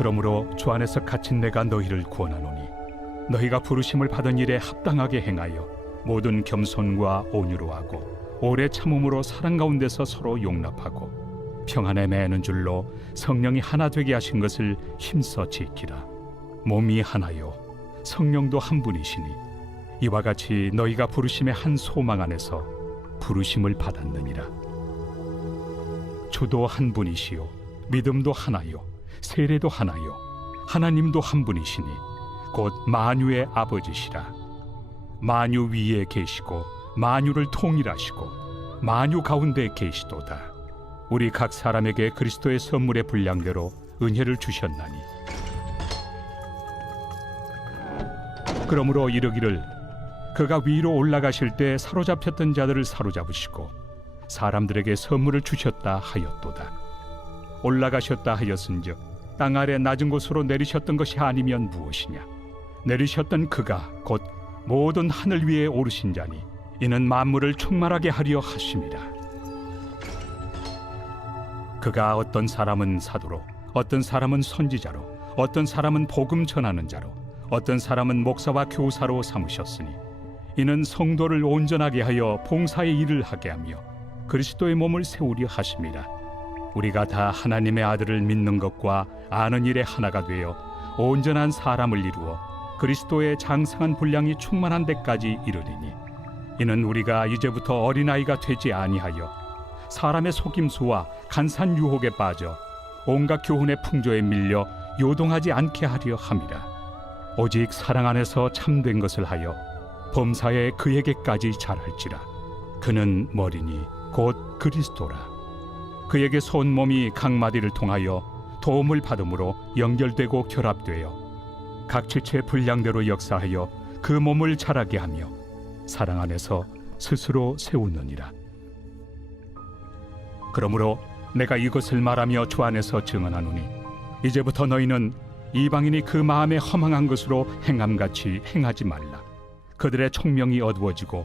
그러므로 주 안에서 갇힌 내가 너희를 구원하노니 너희가 부르심을 받은 일에 합당하게 행하여 모든 겸손과 온유로 하고 오래 참음으로 사랑 가운데서 서로 용납하고 평안에 매는 줄로 성령이 하나 되게 하신 것을 힘써 지키라. 몸이 하나요 성령도 한 분이시니 이와 같이 너희가 부르심의 한 소망 안에서 부르심을 받았느니라. 주도 한 분이시요 믿음도 하나요 세례도 하나요 하나님도 한 분이시니 곧 만유의 아버지시라. 만유 위에 계시고 만유를 통일하시고 만유 가운데 계시도다. 우리 각 사람에게 그리스도의 선물의 분량대로 은혜를 주셨나니 그러므로 이르기를 그가 위로 올라가실 때 사로잡혔던 자들을 사로잡으시고 사람들에게 선물을 주셨다 하였도다. 올라가셨다 하였은즉 땅 아래 낮은 곳으로 내리셨던 것이 아니면 무엇이냐. 내리셨던 그가 곧 모든 하늘 위에 오르신 자니 이는 만물을 충만하게 하려 하심이라. 그가 어떤 사람은 사도로 어떤 사람은 선지자로 어떤 사람은 복음 전하는 자로 어떤 사람은 목사와 교사로 삼으셨으니 이는 성도를 온전하게 하여 봉사의 일을 하게 하며 그리스도의 몸을 세우려 하심이라. 우리가 다 하나님의 아들을 믿는 것과 아는 일에 하나가 되어 온전한 사람을 이루어 그리스도의 장성한 분량이 충만한 데까지 이르리니 이는 우리가 이제부터 어린아이가 되지 아니하여 사람의 속임수와 간산 유혹에 빠져 온갖 교훈의 풍조에 밀려 요동하지 않게 하려 함이라. 오직 사랑 안에서 참된 것을 하여 범사에 그에게까지 잘할지라. 그는 머리니 곧 그리스도라. 그에게 온 몸이 각 마디를 통하여 도움을 받음으로 연결되고 결합되어 각 지체의 분량대로 역사하여 그 몸을 자라게 하며 사랑 안에서 스스로 세우느니라. 그러므로 내가 이것을 말하며 주 안에서 증언하노니 이제부터 너희는 이방인이 그 마음에 허망한 것으로 행함같이 행하지 말라. 그들의 총명이 어두워지고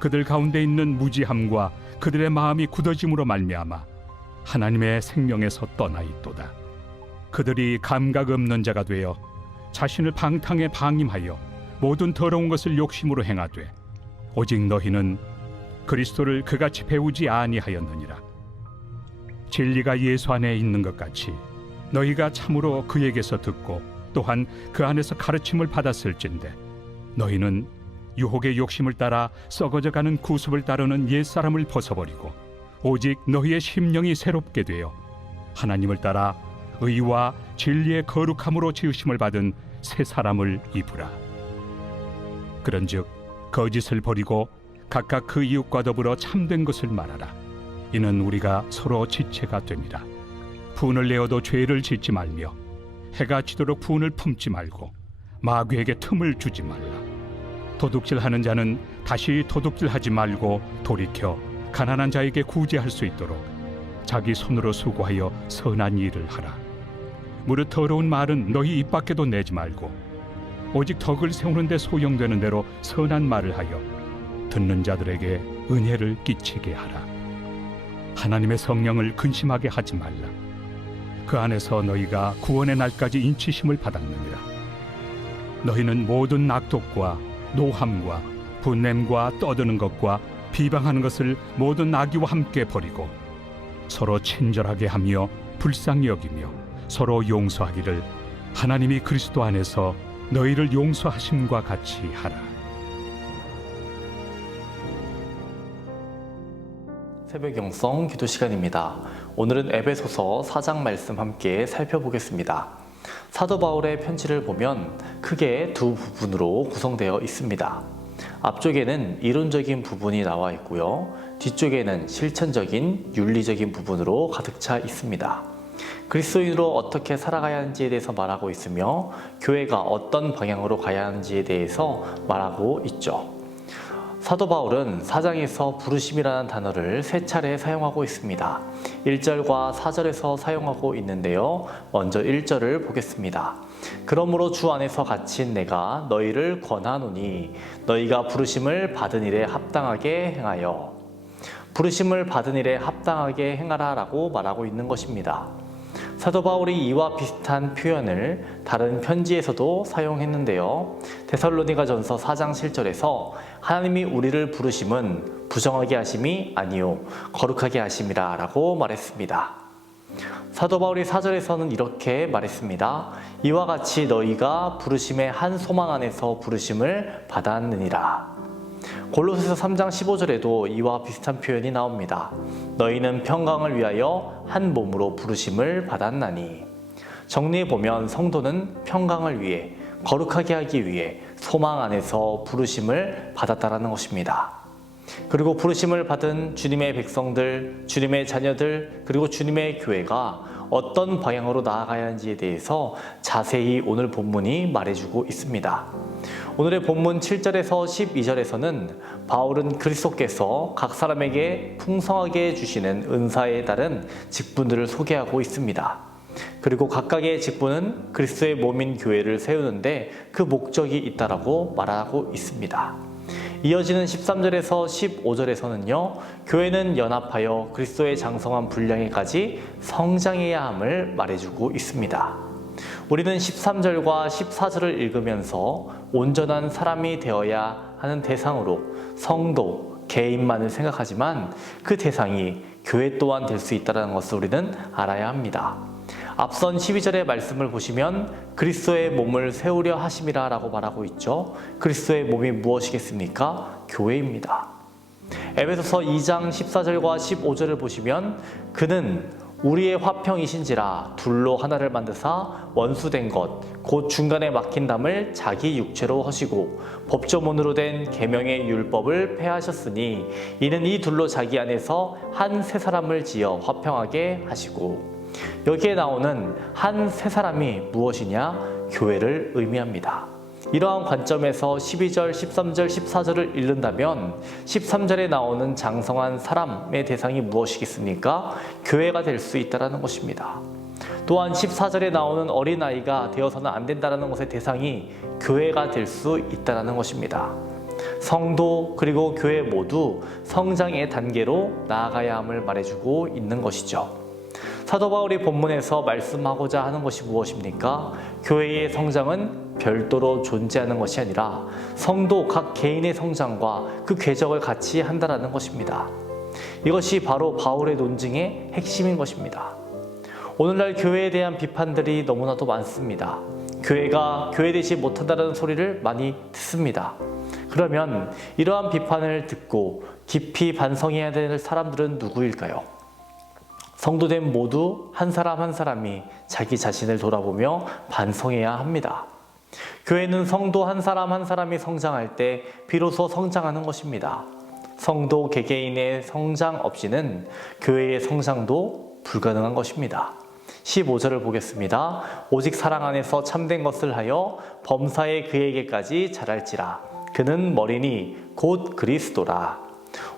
그들 가운데 있는 무지함과 그들의 마음이 굳어짐으로 말미암아 하나님의 생명에서 떠나 있도다. 그들이 감각 없는 자가 되어 자신을 방탕에 방임하여 모든 더러운 것을 욕심으로 행하되 오직 너희는 그리스도를 그같이 배우지 아니하였느니라. 진리가 예수 안에 있는 것 같이 너희가 참으로 그에게서 듣고 또한 그 안에서 가르침을 받았을진데 너희는 유혹의 욕심을 따라 썩어져가는 구습을 따르는 옛사람을 벗어버리고 오직 너희의 심령이 새롭게 되어 하나님을 따라 의와 진리의 거룩함으로 지으심을 받은 새 사람을 입으라. 그런즉 거짓을 버리고 각각 그 이웃과 더불어 참된 것을 말하라. 이는 우리가 서로 지체가 됨이라. 분을 내어도 죄를 짓지 말며 해가 지도록 분을 품지 말고 마귀에게 틈을 주지 말라. 도둑질하는 자는 다시 도둑질하지 말고 돌이켜 가난한 자에게 구제할 수 있도록 자기 손으로 수고하여 선한 일을 하라. 무릇 더러운 말은 너희 입 밖에도 내지 말고 오직 덕을 세우는 데 소용되는 대로 선한 말을 하여 듣는 자들에게 은혜를 끼치게 하라. 하나님의 성령을 근심하게 하지 말라. 그 안에서 너희가 구원의 날까지 인치심을 받았느니라. 너희는 모든 악독과 노함과 분냄과 떠드는 것과 비방하는 것을 모든 악의와 함께 버리고 서로 친절하게 하며 불쌍히 여기며 서로 용서하기를 하나님이 그리스도 안에서 너희를 용서하심과 같이 하라. 새벽 영성 기도 시간입니다. 오늘은 에베소서 4장 말씀 함께 살펴보겠습니다. 사도 바울의 편지를 보면 크게 두 부분으로 구성되어 있습니다. 앞쪽에는 이론적인 부분이 나와 있고요. 뒤쪽에는 실천적인 윤리적인 부분으로 가득 차 있습니다. 그리스도인으로 어떻게 살아가야 하는지에 대해서 말하고 있으며 교회가 어떤 방향으로 가야 하는지에 대해서 말하고 있죠. 사도 바울은 4장에서 부르심이라는 단어를 3차례 사용하고 있습니다. 1절과 4절에서 사용하고 있는데요. 먼저 1절을 보겠습니다. 그러므로 주 안에서 갇힌 내가 너희를 권하노니 너희가 부르심을 받은 일에 합당하게 행하여. 부르심을 받은 일에 합당하게 행하라 라고 말하고 있는 것입니다. 사도 바울이 이와 비슷한 표현을 다른 편지에서도 사용했는데요. 데살로니가전서 4장 7절에서 하나님이 우리를 부르심은 부정하게 하심이 아니요 거룩하게 하심이라 라고 말했습니다. 사도 바울이 4절에서는 이렇게 말했습니다. 이와 같이 너희가 부르심의 한 소망 안에서 부르심을 받았느니라. 골로새서 3장 15절에도 이와 비슷한 표현이 나옵니다. 너희는 평강을 위하여 한 몸으로 부르심을 받았나니. 정리해보면 성도는 평강을 위해, 거룩하게 하기 위해 소망 안에서 부르심을 받았다라는 것입니다. 그리고 부르심을 받은 주님의 백성들, 주님의 자녀들, 그리고 주님의 교회가 어떤 방향으로 나아가야 하는지에 대해서 자세히 오늘 본문이 말해주고 있습니다. 오늘의 본문 7절에서 12절에서는 바울은 그리스도께서 각 사람에게 풍성하게 주시는 은사에 따른 직분들을 소개하고 있습니다. 그리고 각각의 직분은 그리스도의 몸인 교회를 세우는데 그 목적이 있다라고 말하고 있습니다. 이어지는 13절에서 15절에서는요, 교회는 연합하여 그리스도의 장성한 분량에까지 성장해야 함을 말해주고 있습니다. 우리는 13절과 14절을 읽으면서 온전한 사람이 되어야 하는 대상으로 성도, 개인만을 생각하지만 그 대상이 교회 또한 될 수 있다는 것을 우리는 알아야 합니다. 앞선 12절의 말씀을 보시면 그리스도의 몸을 세우려 하심이라 라고 말하고 있죠. 그리스도의 몸이 무엇이겠습니까? 교회입니다. 에베소서 2장 14절과 15절을 보시면 그는 우리의 화평이신지라 둘로 하나를 만드사 원수된 것 곧 중간에 막힌 담을 자기 육체로 하시고 법조문으로 된 계명의 율법을 폐하셨으니 이는 이 둘로 자기 안에서 한 새 사람을 지어 화평하게 하시고. 여기에 나오는 한 새 사람이 무엇이냐? 교회를 의미합니다. 이러한 관점에서 12절, 13절, 14절을 읽는다면 13절에 나오는 장성한 사람의 대상이 무엇이겠습니까? 교회가 될 수 있다는 것입니다. 또한 14절에 나오는 어린아이가 되어서는 안 된다는 것의 대상이 교회가 될 수 있다는 것입니다. 성도 그리고 교회 모두 성장의 단계로 나아가야 함을 말해주고 있는 것이죠. 사도 바울이 본문에서 말씀하고자 하는 것이 무엇입니까? 교회의 성장은 별도로 존재하는 것이 아니라 성도 각 개인의 성장과 그 궤적을 같이 한다는 것입니다. 이것이 바로 바울의 논증의 핵심인 것입니다. 오늘날 교회에 대한 비판들이 너무나도 많습니다. 교회가 교회되지 못한다는 소리를 많이 듣습니다. 그러면 이러한 비판을 듣고 깊이 반성해야 될 사람들은 누구일까요? 성도된 모두 한 사람 한 사람이 자기 자신을 돌아보며 반성해야 합니다. 교회는 성도 한 사람 한 사람이 성장할 때 비로소 성장하는 것입니다. 성도 개개인의 성장 없이는 교회의 성장도 불가능한 것입니다. 15절을 보겠습니다. 오직 사랑 안에서 참된 것을 하여 범사에 그에게까지 자랄지라. 그는 머리니 곧 그리스도라.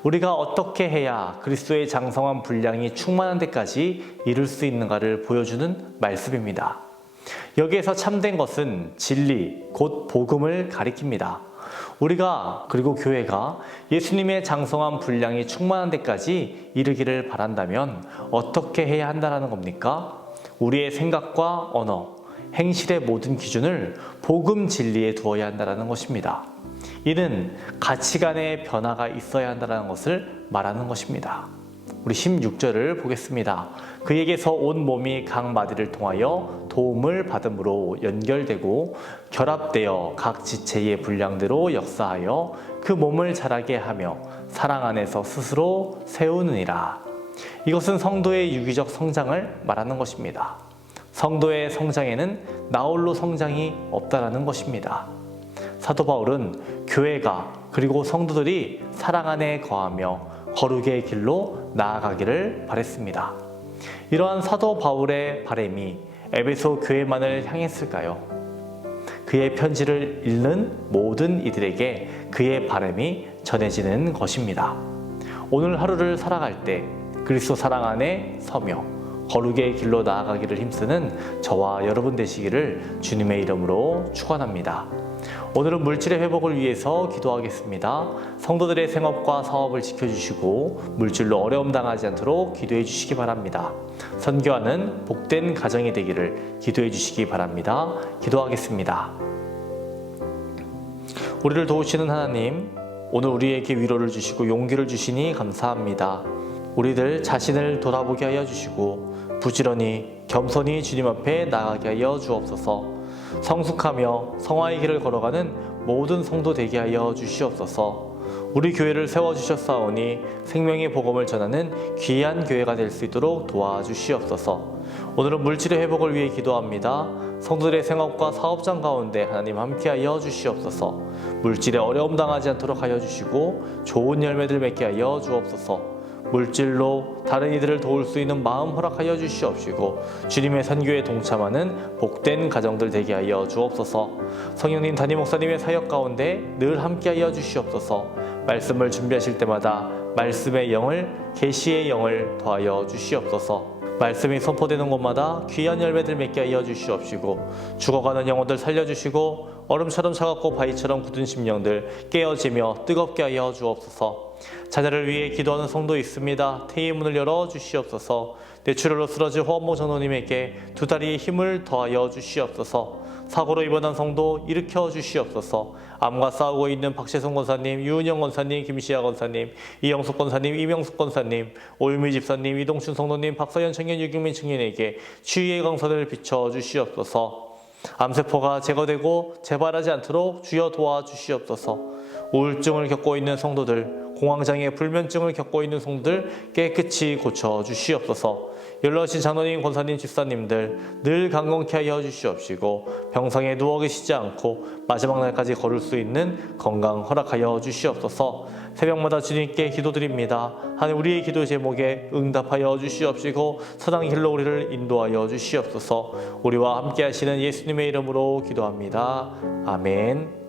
우리가 어떻게 해야 그리스도의 장성한 분량이 충만한 데까지 이룰 수 있는가를 보여주는 말씀입니다. 여기에서 참된 것은 진리, 곧 복음을 가리킵니다. 우리가 그리고 교회가 예수님의 장성한 분량이 충만한 데까지 이르기를 바란다면 어떻게 해야 한다는 겁니까? 우리의 생각과 언어, 행실의 모든 기준을 복음 진리에 두어야 한다는 것입니다. 이는 가치관의 변화가 있어야 한다는 것을 말하는 것입니다. 우리 16절을 보겠습니다. 그에게서 온 몸이 각 마디를 통하여 도움을 받음으로 연결되고 결합되어 각 지체의 분량대로 역사하여 그 몸을 자라게 하며 사랑 안에서 스스로 세우느니라. 이것은 성도의 유기적 성장을 말하는 것입니다. 성도의 성장에는 나홀로 성장이 없다라는 것입니다. 사도 바울은 교회가 그리고 성도들이 사랑 안에 거하며 거룩의 길로 나아가기를 바랬습니다. 이러한 사도 바울의 바람이 에베소 교회만을 향했을까요? 그의 편지를 읽는 모든 이들에게 그의 바람이 전해지는 것입니다. 오늘 하루를 살아갈 때 그리스도 사랑 안에 서며 거룩의 길로 나아가기를 힘쓰는 저와 여러분 되시기를 주님의 이름으로 축원합니다. 오늘은 물질의 회복을 위해서 기도하겠습니다. 성도들의 생업과 사업을 지켜주시고 물질로 어려움 당하지 않도록 기도해 주시기 바랍니다. 선교하는 복된 가정이 되기를 기도해 주시기 바랍니다. 기도하겠습니다. 우리를 도우시는 하나님, 오늘 우리에게 위로를 주시고 용기를 주시니 감사합니다. 우리들 자신을 돌아보게 하여 주시고 부지런히 겸손히 주님 앞에 나아가게 하여 주옵소서. 성숙하며 성화의 길을 걸어가는 모든 성도 되게 하여 주시옵소서. 우리 교회를 세워주셨사오니 생명의 복음을 전하는 귀한 교회가 될 수 있도록 도와주시옵소서. 오늘은 물질의 회복을 위해 기도합니다. 성도들의 생업과 사업장 가운데 하나님 함께하여 주시옵소서. 물질에 어려움 당하지 않도록 하여 주시고 좋은 열매들 맺게 하여 주옵소서. 물질로 다른 이들을 도울 수 있는 마음 허락하여 주시옵시고 주님의 선교에 동참하는 복된 가정들 되게 하여 주옵소서. 성령님 담임 목사님의 사역 가운데 늘 함께하여 주시옵소서. 말씀을 준비하실 때마다 말씀의 영을, 계시의 영을 더하여 주시옵소서. 말씀이 선포되는 곳마다 귀한 열매들 맺게 하여 주시옵시고 죽어가는 영혼들 살려주시고 얼음처럼 차갑고 바위처럼 굳은 심령들 깨어지며 뜨겁게 하여 주옵소서. 자녀를 위해 기도하는 성도 있습니다. 태의 문을 열어 주시옵소서. 뇌출혈로 쓰러진 호원모 전호님에게 두 다리의 힘을 더하여 주시옵소서. 사고로 입원한 성도 일으켜 주시옵소서. 암과 싸우고 있는 박재성 권사님, 유은영 권사님, 김시아 권사님, 이영숙 권사님, 이명숙 권사님, 오유미 집사님, 이동춘 성도님, 박서연 청년, 유경민 청년에게 치유의 강선을 비춰 주시옵소서. 암세포가 제거되고 재발하지 않도록 주여 도와주시옵소서. 우울증을 겪고 있는 성도들, 공황장애 불면증을 겪고 있는 성도들 깨끗이 고쳐주시옵소서. 연로하신 장로님, 권사님, 집사님들 늘 강건케 하여 주시옵시고 병상에 누워 계시지 않고 마지막 날까지 걸을 수 있는 건강 허락하여 주시옵소서. 새벽마다 주님께 기도드립니다. 하나님 우리의 기도 제목에 응답하여 주시옵시고 선한 길로 우리를 인도하여 주시옵소서. 우리와 함께 하시는 예수님의 이름으로 기도합니다. 아멘.